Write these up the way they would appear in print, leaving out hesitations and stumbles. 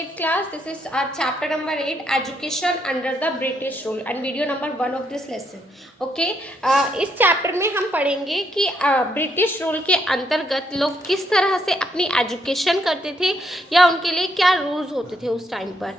8th class. This is our chapter number 8, education under the British rule, and video number 1 of this lesson. Okay, इस chapter में हम पढ़ेंगे कि British rule के अंतर्गत लोग किस तरह से अपनी एजुकेशन करते थे या उनके लिए क्या रूल्स होते थे उस टाइम पर.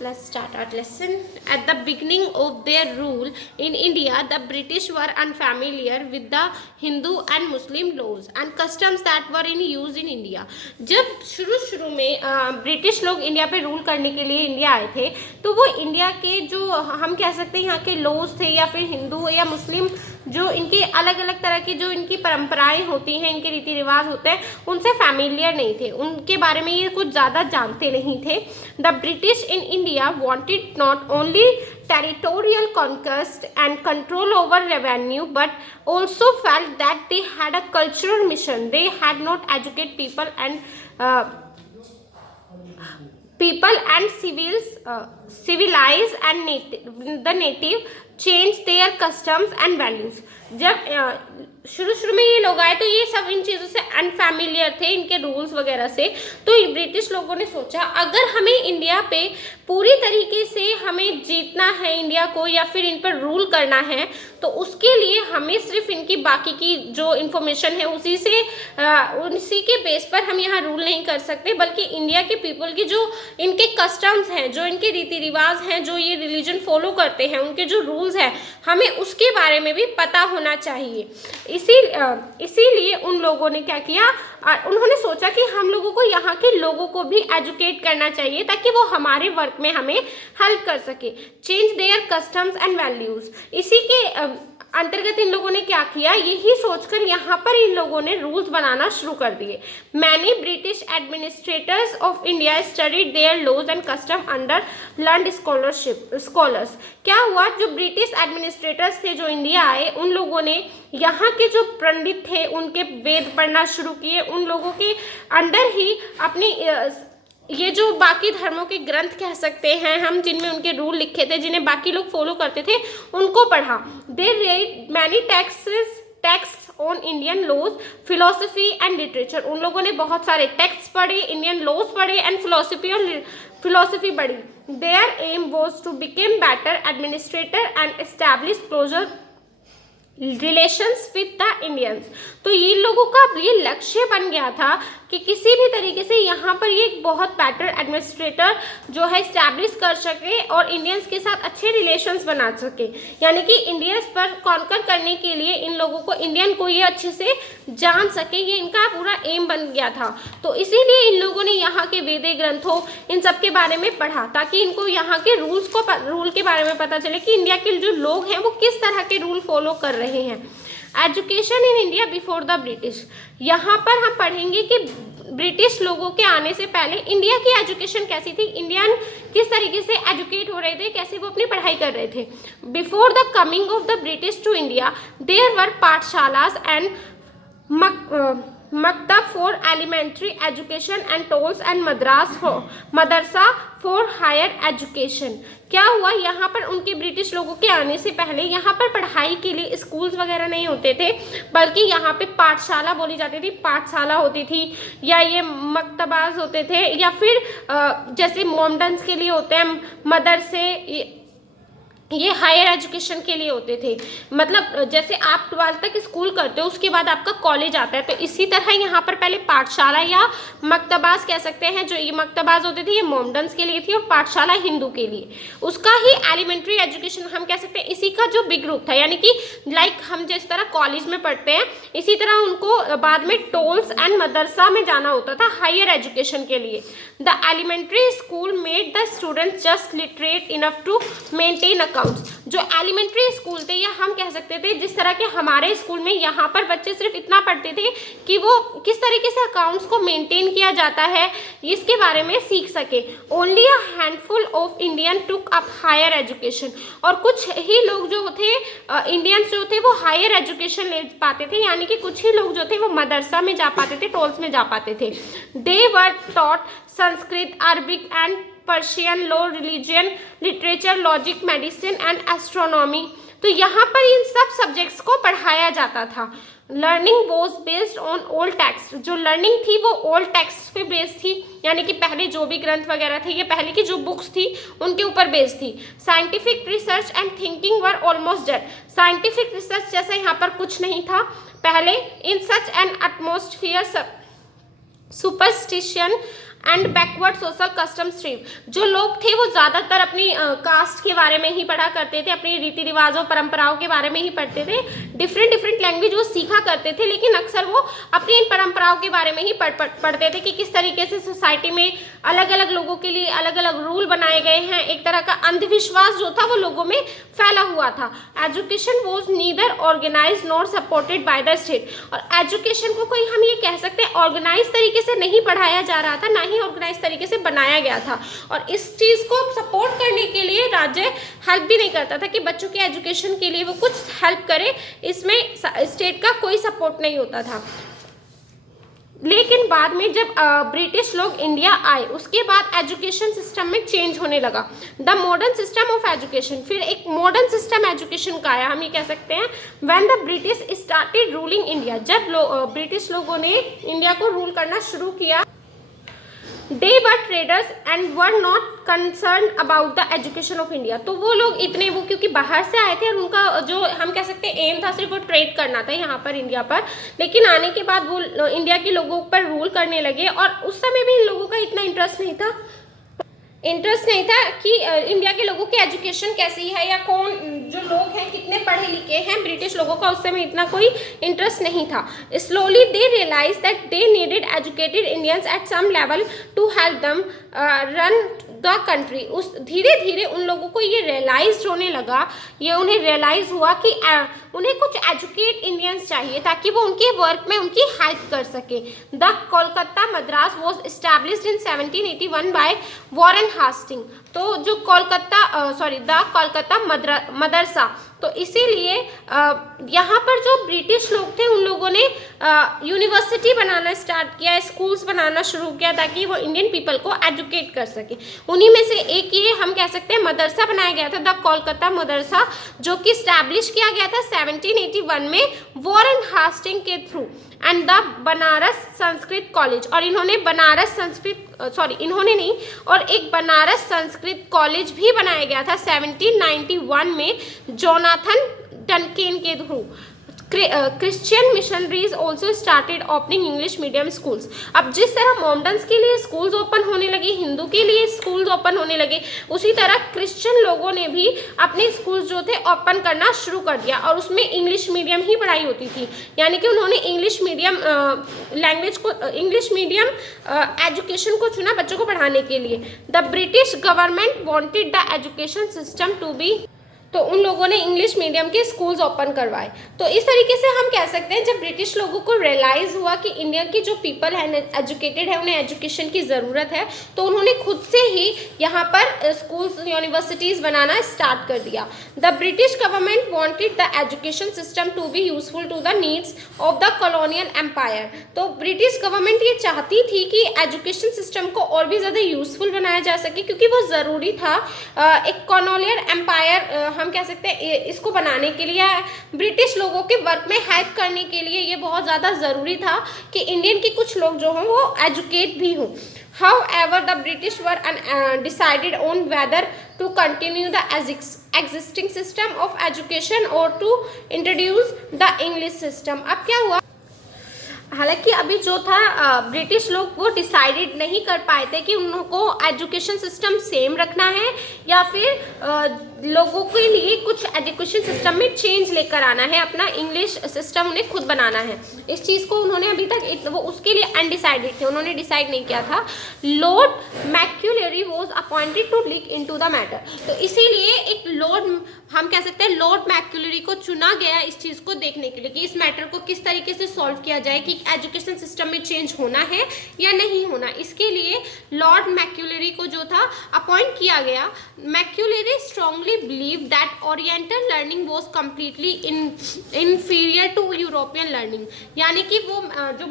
Let's start our lesson. At the beginning of their rule in India, the British were unfamiliar with the Hindu and Muslim laws and customs that were in use in India. जब शुरू में British लोग India पे rule करने के लिए India आए थे, तो वो इंडिया के जो हम कह सकते हैं यहाँ के लॉज थे या फिर हिंदू या मुस्लिम जो इनके अलग अलग तरह की जो इनकी परंपराएं होती हैं, इनके रीति रिवाज होते हैं, उनसे फैमिलियर नहीं थे, उनके बारे में ये कुछ ज़्यादा जानते नहीं थे. The British in India wanted not only territorial conquest and control over revenue but also felt that they had a cultural mission. They had not educated people and civilize and the native change their customs and values. जब शुरू में ये लोग आए तो ये सब इन चीज़ों से अनफैमिलियर थे, इनके रूल्स वगैरह से. तो ब्रिटिश लोगों ने सोचा अगर हमें इंडिया पे पूरी तरीके से हमें जीतना है इंडिया को या फिर इन पर रूल करना है, तो उसके लिए हमें सिर्फ इनकी बाकी की जो इन्फॉर्मेशन है उसी के बेस पर हम यहाँ रूल नहीं कर सकते, बल्कि इंडिया के पीपल की जो इनके कस्टम्स हैं, जो इनके रीति रिवाज हैं, जो ये रिलीजन फॉलो करते हैं, उनके जो रूल्स हैं, हमें उसके बारे में भी पता होना चाहिए. इसीलिए उन लोगों ने क्या किया, उन्होंने सोचा कि हम लोगों को यहाँ के लोगों को भी एजुकेट करना चाहिए ताकि वो हमारे वर्क में हमें हेल्प कर सके. Change their customs and values, इसी के अंतर्गत इन लोगों ने क्या किया, यही सोचकर यहाँ पर इन लोगों ने रूल्स बनाना शुरू कर दिए. Many British administrators of India studied their laws and custom under learned scholars. क्या हुआ, जो ब्रिटिश एडमिनिस्ट्रेटर्स थे जो इंडिया आए, उन लोगों ने यहाँ के जो पंडित थे उनके वेद पढ़ना शुरू किए, उन लोगों के अंडर ही अपनी ये जो बाकी धर्मों के ग्रंथ कह सकते हैं हम, जिनमें उनके रूल लिखे थे, जिन्हें बाकी लोग फॉलो करते थे, उनको पढ़ा. They read many text on Indian laws, philosophy and literature. उन लोगों ने बहुत सारे टेक्स्ट पढ़े, इंडियन लॉज पढ़े एंड फिलोसफी पढ़ी. Their aim was to became better administrator and establish closer relations with the Indians. तो ये लोगों का ये लक्ष्य बन गया था कि किसी भी तरीके से यहाँ पर ये एक बहुत बेटर एडमिनिस्ट्रेटर जो है इस्टेब्लिश कर सके और इंडियंस के साथ अच्छे रिलेशंस बना सके. यानी कि इंडियंस पर कॉन्कर करने के लिए इन लोगों को, इंडियन को ये अच्छे से जान सके, ये इनका पूरा एम बन गया था. तो इसीलिए इन लोगों ने यहाँ के वेदे ग्रंथों इन सब के बारे में पढ़ा ताकि इनको यहाँ के रूल के बारे में पता चले कि इंडिया के जो लोग हैं वो किस तरह के रूल फॉलो कर रहे हैं. Education in India before the British, यहाँ पर हम पढ़ेंगे कि ब्रिटिश लोगों के आने से पहले इंडिया की एजुकेशन कैसी थी, इंडियन किस तरीके से एजुकेट हो रहे थे, कैसे वो अपनी पढ़ाई कर रहे थे. Before the coming of the British to India there were pathshalas and maktab for elementary education and tols and madrasa for higher education. क्या हुआ, यहाँ पर उनके ब्रिटिश लोगों के आने से पहले यहाँ पर पढ़ाई के लिए स्कूल्स वगैरह नहीं होते थे, बल्कि यहाँ पे पाठशाला बोली जाती थी, पाठशाला होती थी, या ये मकतबाज होते थे, या फिर जैसे मॉमडन्स के लिए होते हैं मदरसे, ये हायर एजुकेशन के लिए होते थे. मतलब जैसे आप 12th तक स्कूल करते हो उसके बाद आपका कॉलेज आता है, तो इसी तरह यहाँ पर पहले पाठशाला या मकतबाज कह सकते हैं, जो ये मकतबाज होते थे ये मोमडन्स के लिए थी और पाठशाला हिंदू के लिए. उसका ही एलिमेंट्री एजुकेशन हम कह सकते हैं, इसी का जो बिग रूप था. यानी कि लाइक हम जिस तरह कॉलेज में पढ़ते हैं, इसी तरह उनको बाद में टोल्स एंड मदरसा में जाना होता था हायर एजुकेशन के लिए. The elementary school made the students just literate enough to maintain accounts. जो एलिमेंट्री स्कूल थे या हम कह सकते थे जिस तरह के हमारे स्कूल में, यहाँ पर बच्चे सिर्फ इतना पढ़ते थे कि वो किस तरीके से अकाउंट्स को मेंटेन किया जाता है इसके बारे में सीख सके. Only a handful of Indian took up higher education. और कुछ ही लोग जो थे इंडियंस जो थे वो हायर एजुकेशन ले पाते थे, यानी कि कुछ ही लोग जो थे वो मदरसा में जा पाते थे, टोल्स में जा पाते थे. They were taught Sanskrit, Arabic and Persian law, religion, literature, logic, medicine and astronomy. तो यहाँ पर इन सब सब्जेक्ट्स को पढ़ाया जाता था। Learning was based on old text, जो लर्निंग थी वो ओल्ड टेक्स्ट पे बेस्ड थी, यानी कि पहले जो भी ग्रंथ वगैरह थे या पहले की जो बुक्स थी उनके ऊपर बेस्ड थी। Scientific research and thinking were almost dead, scientific research जैसा यहाँ पर कुछ नहीं था पहले। In such an atmosphere superstition and backward social custom stream, जो लोग थे वो ज़्यादातर अपनी कास्ट के बारे में ही पढ़ा करते थे, अपनी रीति रिवाजों परंपराओं के बारे में ही पढ़ते थे। डिफरेंट लैंग्वेज वो सीखा करते थे, लेकिन अक्सर वो अपनी इन परंपराओं के बारे में ही पढ़ते थे कि किस तरीके से सोसाइटी में अलग अलग लोगों के लिए अलग अलग रूल बनाए गए हैं। एक तरह का अंधविश्वास जो था वो लोगों में फैला हुआ था। Education was neither organise nor supported by the state, और एजुकेशन को कोई हम ये कह सकते हैं ऑर्गेनाइज तरीके से नहीं पढ़ाया जा रहा था, ना ही ऑर्गेनाइज तरीके से बनाया गया था। और इस चीज़ को सपोर्ट करने के लिए राज्य हेल्प भी नहीं करता था कि बच्चों के एजुकेशन के लिए वो कुछ हेल्प करे, इसमें स्टेट का कोई सपोर्ट नहीं होता था। लेकिन बाद में जब ब्रिटिश लोग इंडिया आए उसके बाद एजुकेशन सिस्टम में चेंज होने लगा। The modern system of education, फिर एक मॉडर्न सिस्टम एजुकेशन का आया, हम ये कह सकते हैं। When the British started ruling India, जब ब्रिटिश लोगों ने इंडिया को रूल करना शुरू किया, they were traders and were not concern about the education of India, तो वो लोग इतने वो क्योंकि बाहर से आए थे और उनका जो हम कह सकते हैं एम था सिर्फ वो ट्रेड करना था यहाँ पर इंडिया पर। लेकिन आने के बाद वो इंडिया के लोगों पर रूल करने लगे, और उस समय भी इन लोगों का इतना इंटरेस्ट नहीं था कि इंडिया के लोगों की एजुकेशन कैसी है या कौन जो लोग हैं कितने पढ़े लिखे हैं। ब्रिटिश लोगों का उस समय इतना कोई इंटरेस्ट नहीं था। Slowly they realise that they needed educated Indians at some level to help them run the country. उस धीरे धीरे उन लोगों को ये रियलाइज होने लगा, ये उन्हें रियलाइज हुआ कि उन्हें कुछ एजुकेट इंडियंस चाहिए ताकि वो उनके वर्क में उनकी हेल्प कर सके। The Kolkata Madras was established in 1781 by Warren Hasting, तो जो द कोलकाता मदरसा, तो इसीलिए यहाँ पर जो ब्रिटिश लोग थे उन लोगों ने यूनिवर्सिटी बनाना स्टार्ट किया, स्कूल्स बनाना शुरू किया ताकि वो इंडियन पीपल को एजुकेट कर सके। उन्हीं में से एक ये हम कह सकते हैं मदरसा बनाया गया था, द कोलकाता मदरसा, जो कि स्टैब्लिश किया गया था 1781 में वॉरेन हास्टिंग के through, and the Banaras Sanskrit college, और इन्होंने एक बनारस संस्कृत कॉलेज भी बनाया गया था 1791 में जोनाथन डनकेन के through. Christian missionaries also started opening English medium schools. अब जिस तरह मोमडन्स के लिए स्कूल्स ओपन होने लगे, हिंदू के लिए स्कूल्स ओपन होने लगे, उसी तरह क्रिश्चियन लोगों ने भी अपने स्कूल्स जो थे ओपन करना शुरू कर दिया, और उसमें इंग्लिश मीडियम ही पढ़ाई होती थी, यानी कि उन्होंने इंग्लिश मीडियम एजुकेशन को चुना बच्चों को पढ़ाने के लिए। The British government wanted the education system to be, तो उन लोगों ने इंग्लिश मीडियम के स्कूल्स ओपन करवाए। तो इस तरीके से हम कह सकते हैं जब ब्रिटिश लोगों को रियलाइज़ हुआ कि इंडिया की जो पीपल है एजुकेटेड है, उन्हें एजुकेशन की ज़रूरत है, तो उन्होंने खुद से ही यहाँ पर स्कूल्स यूनिवर्सिटीज़ बनाना स्टार्ट कर दिया। The British government wanted the education system to be useful to the needs of the colonial empire, तो ब्रिटिश गवर्नमेंट ये चाहती थी कि एजुकेशन सिस्टम को और भी ज़्यादा यूजफुल बनाया जा सके, क्योंकि वो ज़रूरी था एक कॉलोनियल एम्पायर हम कह सकते हैं इसको बनाने के लिए, ब्रिटिश लोगों के वर्क में हेल्प करने के लिए ये बहुत ज़्यादा ज़रूरी था कि इंडियन के कुछ लोग जो हों वो एजुकेट भी हों। However, the British were decided on whether to continue the existing system of education or to introduce the English system। अब क्या हुआ, हालांकि अभी जो था ब्रिटिश लोग वो डिसाइडेड नहीं कर पाए थे कि उनको एजुकेशन सिस्टम सेम रखना है या फिर लोगों के लिए कुछ एजुकेशन सिस्टम में चेंज लेकर आना है, अपना इंग्लिश सिस्टम उन्हें खुद बनाना है। इस चीज़ को उन्होंने अभी तक वो उसके लिए अनडिसाइडेड थे, उन्होंने डिसाइड नहीं किया था। Lord Macaulay was appointed to look into the matter, तो इसीलिए एक हम कह सकते हैं लॉर्ड मैक्यूलरी को चुना गया इस चीज़ को देखने के लिए कि इस मैटर को किस तरीके से सॉल्व किया जाए कि एजुकेशन सिस्टम में चेंज होना है या नहीं होना। इसके लिए लॉर्ड मैक्यूलरी को जो था अपॉइंट किया गया, Macaulay strongly believe that oriental learning was completely inferior to European learning. यानी कि वो जो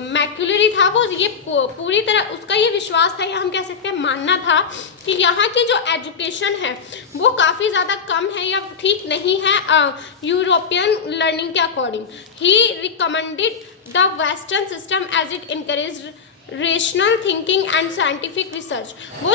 मैक्यूलेरी था वो ये पूरी तरह उसका ये विश्वास था या हम कह सकते हैं मानना था कि यहाँ की जो एजुकेशन है वो काफ़ी ज़्यादा कम है या ठीक नहीं है यूरोपियन लर्निंग के according. He recommended the western system as it encourage rational thinking and scientific research. वो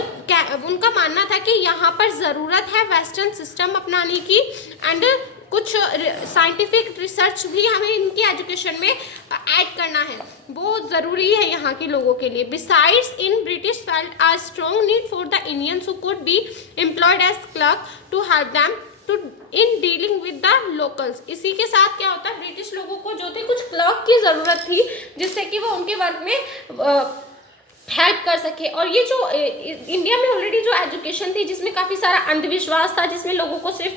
उनका मानना था कि यहाँ पर ज़रूरत है वेस्टर्न सिस्टम अपनाने की एंड कुछ साइंटिफिक रिसर्च भी हमें इनकी एजुकेशन में ऐड करना है, वो ज़रूरी है यहाँ के लोगों के लिए। Besides in British felt a strong need for the Indians who could be employed as clerk to help them to in dealing with the locals. इसी के साथ क्या होता है, ब्रिटिश लोगों को जो थी कुछ क्लर्क की ज़रूरत थी जिससे कि वो उनके वर्क में हेल्प कर सके। और ये जो इंडिया में ऑलरेडी जो एजुकेशन थी जिसमें काफ़ी सारा अंधविश्वास था, जिसमें लोगों को सिर्फ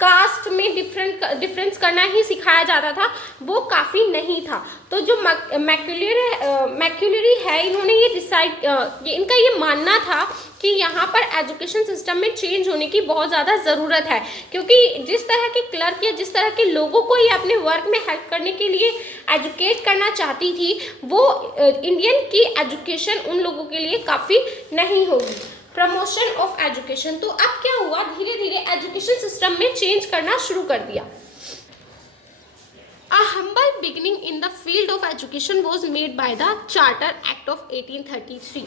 कास्ट में डिफरेंस करना ही सिखाया जाता था, वो काफ़ी नहीं था। तो जो मैक्यूलरी है इन्होंने ये डिसाइड इनका ये मानना था कि यहाँ पर एजुकेशन सिस्टम में चेंज होने की बहुत ज़्यादा ज़रूरत है, क्योंकि जिस तरह के क्लर्क या जिस तरह के लोगों को ये अपने वर्क में हेल्प करने के लिए एजुकेट करना चाहती थी वो इंडियन की एजुकेशन उन लोगों के लिए काफ़ी नहीं होगी। प्रमोशन ऑफ एजुकेशन, तो अब क्या हुआ, धीरे धीरे एजुकेशन सिस्टम में चेंज करना शुरू कर दिया। A humble beginning in the field of education was made by the Charter Act of 1833।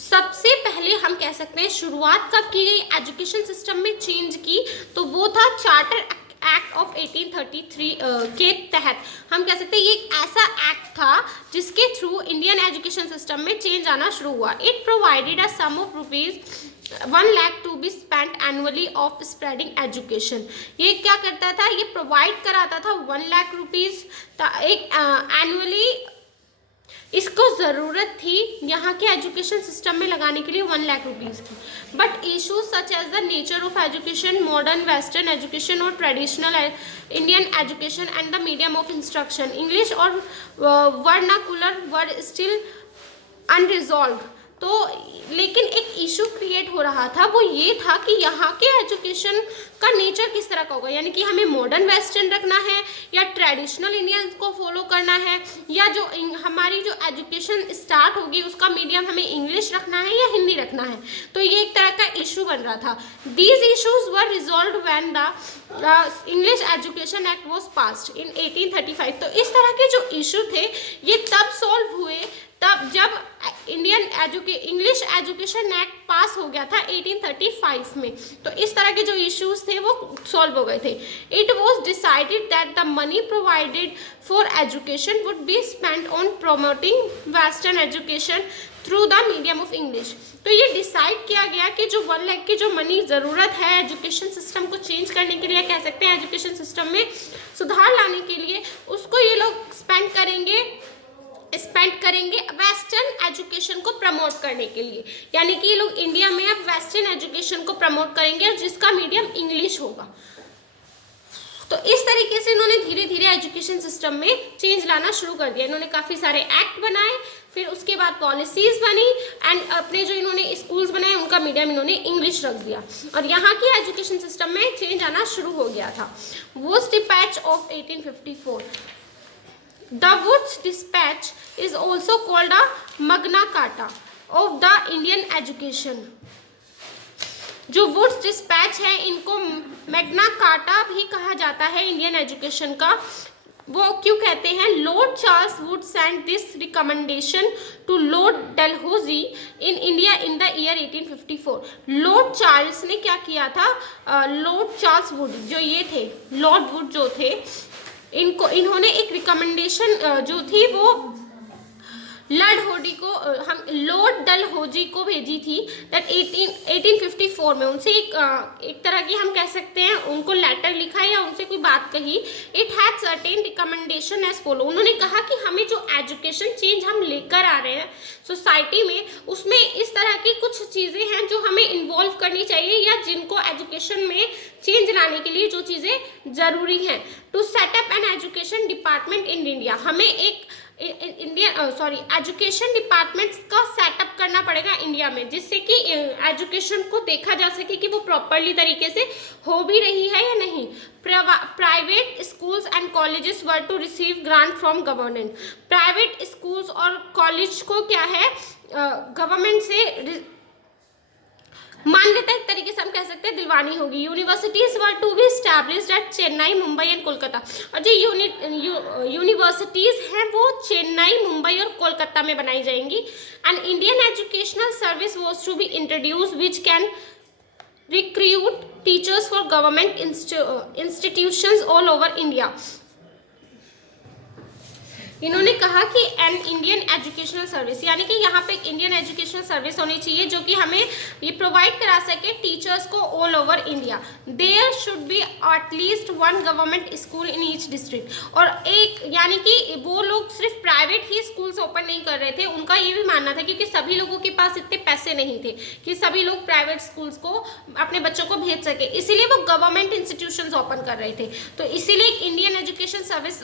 सबसे पहले हम कह सकते हैं शुरुआत कब की गई एजुकेशन सिस्टम में चेंज की, तो वो था चार्टर एक्ट ऑफ 1833 के तहत। हम कह सकते हैं ये एक ऐसा एक्ट था जिसके थ्रू इंडियन एजुकेशन सिस्टम में चेंज आना शुरू हुआ। It provided a sum of ₹1 lakh to be spent annually of spreading education. ये क्या करता था, ये प्रोवाइड कराता था 1 लाख रुपीज़ एक एनुअली, इसको ज़रूरत थी यहाँ के एजुकेशन सिस्टम में लगाने के लिए 1 लाख रुपीज़ की। But issues such as the nature of education, modern western education और traditional Indian education and the medium of instruction, English और वर्नाकुलर वर स्टिल अनरिजॉल्व। तो लेकिन एक इशू क्रिएट हो रहा था, वो ये था कि यहाँ के एजुकेशन का नेचर किस तरह का होगा, यानी कि हमें मॉडर्न वेस्टर्न रखना है या ट्रेडिशनल इंडियन को फॉलो करना है, या जो हमारी जो एजुकेशन स्टार्ट होगी उसका मीडियम हमें इंग्लिश रखना है या हिंदी रखना है। तो ये एक तरह का इशू बन रहा था। These issues were resolve when the English education act was passed in 1835। तो इस तरह के जो इशू थे ये तब सॉल्व हुए तब जब इंग्लिश एजुकेशन एक्ट पास हो गया था 1835 में। तो इस तरह के जो इश्यूज थे वो सॉल्व हो गए थे। It was decided that the money provided for education would be spent on promoting western education through the medium of English. तो ये डिसाइड किया गया कि जो 1 लाख की जो मनी ज़रूरत है एजुकेशन सिस्टम को चेंज करने के लिए, कह सकते हैं एजुकेशन सिस्टम में सुधार लाने के लिए, उसको ये लोग स्पेंड करेंगे वेस्टर्न एजुकेशन को प्रमोट करने के लिए। यानी कि ये लोग इंडिया में अब वेस्टर्न एजुकेशन को प्रमोट करेंगे और जिसका मीडियम इंग्लिश होगा। तो इस तरीके से इन्होंने धीरे धीरे एजुकेशन सिस्टम में चेंज लाना शुरू कर दिया। इन्होंने काफ़ी सारे एक्ट बनाए, फिर उसके बाद पॉलिसीज़ बनी एंड अपने जो इन्होंने स्कूल्स बनाए उनका मीडियम इन्होंने इंग्लिश रख दिया और यहाँ की एजुकेशन सिस्टम में चेंज आना शुरू हो गया था। Wood's dispatch of 1854। The Woods Dispatch is also called a Magna Carta of the Indian Education। जो वुड्स डिस्पैच है इनको मैग्ना कार्टा भी कहा जाता है इंडियन एजुकेशन का। वो क्यों कहते हैं, Lord Charles Wood send this recommendation to Lord Dalhousie in India in the year 1854। Lord Charles ने क्या किया था, लॉर्ड चार्ल्स वुड जो ये थे, लॉर्ड वुड जो थे, इन्होंने एक रिकमेंडेशन जो थी वो लॉर्ड डलहौजी को भेजी थी दैट 1854 में उनसे एक तरह की हम कह सकते हैं उनको लेटर लिखा या उनसे कोई बात कही। It had certain recommendation as follow. उन्होंने कहा कि हमें जो एजुकेशन चेंज हम लेकर आ रहे हैं सोसाइटी में, उसमें इस तरह की कुछ चीज़ें हैं जो हमें इन्वॉल्व करनी चाहिए या जिनको एजुकेशन में चेंज लाने के लिए जो चीज़ें ज़रूरी हैं। To set up an education department in India, हमें एक एजुकेशन डिपार्टमेंट्स का सेटअप करना पड़ेगा इंडिया में, जिससे कि एजुकेशन को देखा जा सके कि वो प्रॉपरली तरीके से हो भी रही है या नहीं। Private schools and colleges were to receive grant from government. Private schools और कॉलेज को क्या है, गवर्नमेंट से मान्यता एक तरीके से हम कह सकते हैं दिलवानी होगी। Universities were to be established at Chennai, Mumbai and Kolkata. और जो यूनिवर्सिटीज हैं वो चेन्नई, मुंबई और कोलकाता में बनाई जाएंगी। And Indian educational service was to be introduce which can recruit teachers for government institutions all over India. इन्होंने कहा कि एन इंडियन एजुकेशनल सर्विस, यानी कि यहाँ पे एक इंडियन एजुकेशनल सर्विस होनी चाहिए जो कि हमें ये प्रोवाइड करा सके टीचर्स को all over India. There should be at least one government school in each district. और एक यानी कि वो लोग सिर्फ प्राइवेट ही स्कूल्स ओपन नहीं कर रहे थे, उनका ये भी मानना था क्योंकि सभी लोगों के पास इतने पैसे नहीं थे कि सभी लोग प्राइवेट स्कूल्स को अपने बच्चों को भेज सके, इसीलिए वो गवर्नमेंट इंस्टीट्यूशंस ओपन कर रहे थे। तो इसीलिए एक इंडियन एजुकेशन सर्विस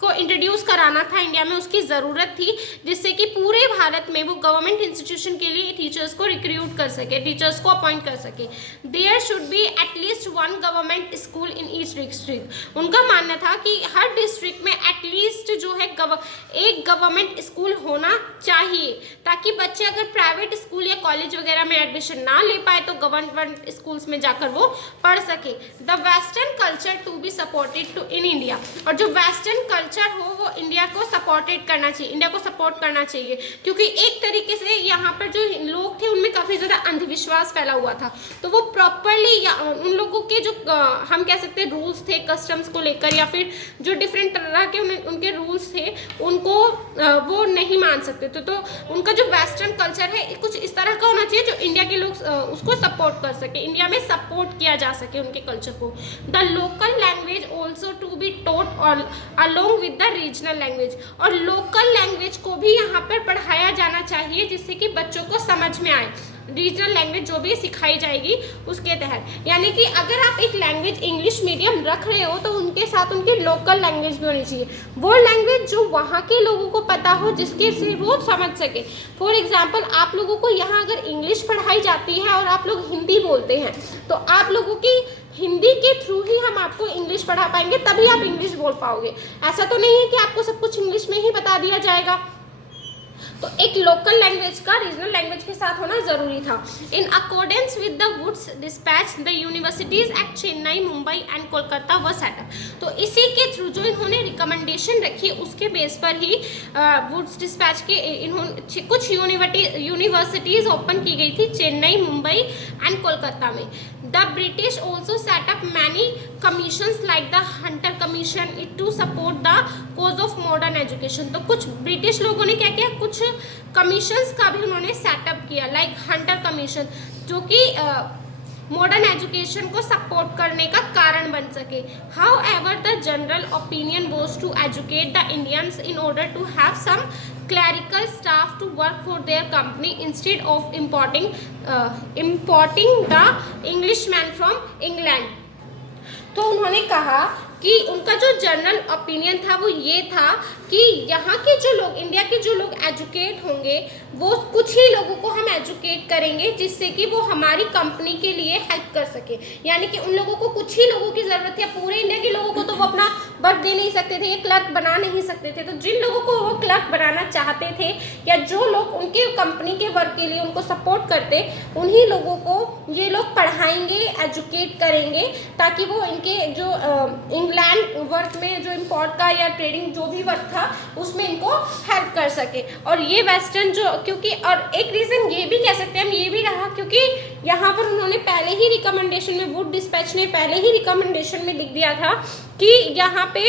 को इंट्रोड्यूस कराना था इंडिया में, उसकी ज़रूरत थी, जिससे कि पूरे भारत में वो गवर्नमेंट इंस्टीट्यूशन के लिए टीचर्स को रिक्रूट कर सके, टीचर्स को अपॉइंट कर सके। There should be at least one government school in each district. उनका मानना था कि हर डिस्ट्रिक्ट में एटलीस्ट जो है एक गवर्नमेंट स्कूल होना चाहिए, ताकि बच्चे अगर प्राइवेट स्कूल या कॉलेज वगैरह में एडमिशन ना ले पाए तो गवर्नमेंट स्कूल्स में जाकर वो पढ़ सके। The western culture to be supported to in India. और जो वेस्टर्न कल्चर हो वो इंडिया को सपोर्टेड करना चाहिए, इंडिया को सपोर्ट करना चाहिए, क्योंकि एक तरीके से यहाँ पर जो लोग थे उनमें काफ़ी ज़्यादा अंधविश्वास फैला हुआ था। तो वो प्रॉपरली उन लोगों के जो हम कह सकते हैं रूल्स थे कस्टम्स को लेकर, या फिर जो डिफरेंट तरह के उनके रूल्स थे उनको वो नहीं मान सकते थे। तो उनका जो वेस्टर्न कल्चर है कुछ इस तरह का होना चाहिए जो इंडिया के लोग उसको सपोर्ट कर सके, इंडिया में सपोर्ट किया जा सके उनके कल्चर को। The local language also to be taught along with the regional language. और लोकल लैंग्वेज को भी यहाँ पर पढ़ाया जाना चाहिए जिससे कि बच्चों को समझ में आए। रीजनल लैंग्वेज जो भी सिखाई जाएगी उसके तहत, यानी कि अगर आप एक लैंग्वेज इंग्लिश मीडियम रख रहे हो तो उनके साथ उनकी लोकल लैंग्वेज भी होनी चाहिए, वो लैंग्वेज जो वहाँ के लोगों को पता हो, जिसके से वो समझ सके। फॉर एग्जाम्पल, आप लोगों को यहाँ अगर इंग्लिश पढ़ाई जाती है और आप लोग हिंदी बोलते हैं तो आप लोगों की हिंदी के थ्रू ही हम आपको इंग्लिश पढ़ा पाएंगे, तभी आप इंग्लिश बोल पाओगे। ऐसा तो नहीं है कि आपको सब कुछ इंग्लिश में ही बता दिया जाएगा। तो एक लोकल लैंग्वेज का रीजनल लैंग्वेज के साथ होना जरूरी था। In accordance with the Wood's dispatch the universities at Chennai, Mumbai and Kolkata व सेटअप। तो इसी के थ्रू जो इन्होंने रिकमेंडेशन रखी उसके बेस पर ही वुड्स डिस्पैच के इन्होंने कुछ यूनिवर्सिटीज ओपन की गई थी चेन्नई, मुंबई एंड कोलकाता में। The British also set up many commissions like the Hunter commission to support the cause of modern education. तो कुछ ब्रिटिश लोगों ने क्या किया, कुछ कमीशंस का भी उन्होंने सेटअप किया, लाइक हंटर कमीशन, जो कि मॉडर्न एजुकेशन को सपोर्ट करने का कारण बन सके। However the general opinion was to educate the Indians in order to have some clerical staff to work for their company instead of importing the Englishman from England। तो उन्होंने कहा कि उनका जो जनरल ओपिनियन था वो ये था कि यहाँ के जो लोग, इंडिया के जो लोग एजुकेट होंगे वो कुछ ही लोगों को हम एजुकेट करेंगे जिससे कि वो हमारी कंपनी के लिए हेल्प कर सके। यानी कि उन लोगों को कुछ ही लोगों की ज़रूरत है, पूरे इंडिया के लोगों को तो वो अपना वर्क दे नहीं सकते थे, ये क्लर्क बना नहीं सकते थे। तो जिन लोगों को वो क्लर्क बनाना चाहते थे या जो लोग उनके कंपनी के वर्क के लिए उनको सपोर्ट करते, उन्हीं लोगों को ये लोग पढ़ाएंगे, एजुकेट करेंगे, ताकि वो इनके जो इंग्लैंड वर्क में जो इम्पोर्ट का या ट्रेडिंग जो भी वर्क था उसमें इनको हेल्प कर सके। और ये वेस्टर्न जो, क्योंकि और एक रीज़न ये भी कह सकते हैं हम, ये भी रहा क्योंकि यहाँ पर उन्होंने पहले ही रिकमेंडेशन में, वुड डिस्पैच ने पहले ही रिकमेंडेशन में लिख दिया था कि यहाँ पे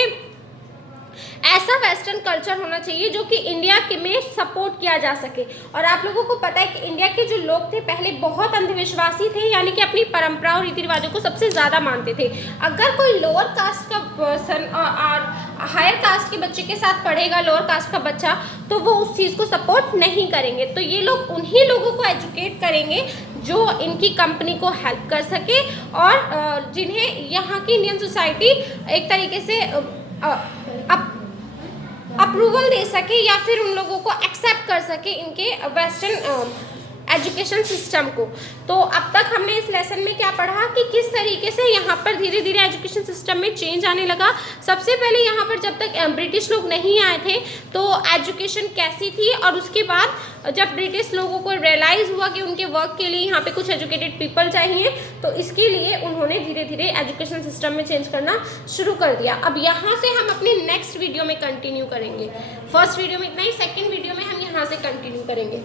ऐसा वेस्टर्न कल्चर होना चाहिए जो कि इंडिया के में सपोर्ट किया जा सके। और आप लोगों को पता है कि इंडिया के जो लोग थे पहले बहुत अंधविश्वासी थे, यानी कि अपनी परंपरा और रीति रिवाजों को सबसे ज़्यादा मानते थे। अगर कोई लोअर कास्ट का पर्सन और हायर कास्ट के बच्चे के साथ पढ़ेगा, लोअर कास्ट का बच्चा, तो वो उस चीज़ को सपोर्ट नहीं करेंगे। तो ये लोग उन्हीं लोगों को एजुकेट करेंगे जो इनकी कंपनी को हेल्प कर सके और जिन्हें यहाँ की इंडियन सोसाइटी एक तरीके से अप्रूवल दे सके या फिर उन लोगों को एक्सेप्ट कर सके इनके वेस्टर्न एजुकेशन सिस्टम को। तो अब तक हमने इस लेसन में क्या पढ़ा कि किस तरीके से यहाँ पर धीरे धीरे एजुकेशन सिस्टम में चेंज आने लगा। सबसे पहले यहाँ पर जब तक ब्रिटिश लोग नहीं आए थे तो एजुकेशन कैसी थी, और उसके बाद जब ब्रिटिश लोगों को रियलाइज़ हुआ कि उनके वर्क के लिए यहाँ पे कुछ एजुकेटेड पीपल चाहिए, तो इसके लिए उन्होंने धीरे धीरे एजुकेशन सिस्टम में चेंज करना शुरू कर दिया। अब यहाँ से हम अपनी नेक्स्ट वीडियो में कंटिन्यू करेंगे। फर्स्ट वीडियो में इतना ही, सेकेंड वीडियो में हम यहाँ से कंटिन्यू करेंगे।